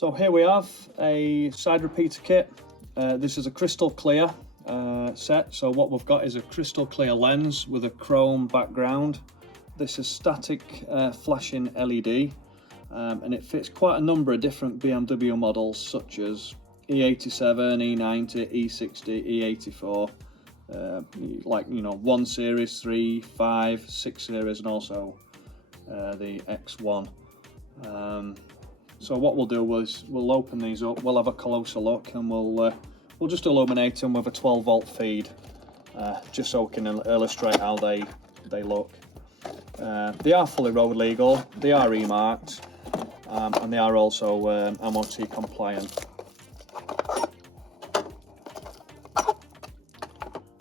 So here we have a side repeater kit. This is a crystal clear set. So what we've got is a crystal clear lens with a chrome background. This is static flashing LED, and it fits quite a number of different BMW models such as E87, E90, E60, E84, like, you know, 1 series, 3, 5, 6 series, and also the X1. So what we'll do is we'll open these up, we'll have a closer look, and we'll just illuminate them with a 12-volt feed, just so we can illustrate how they look. They are fully road legal, they are E-marked, and they are also MOT compliant.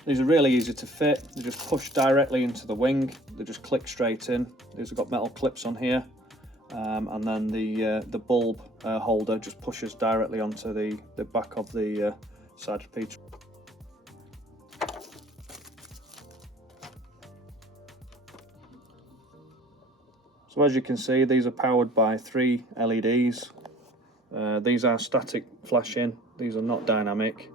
These are really easy to fit. They just push directly into the wing. They just click straight in. These have got metal clips on here, and then the bulb holder just pushes directly onto the back of the side repeater. So as you can see, these are powered by 3 LEDs. These are static flashing. These are not dynamic.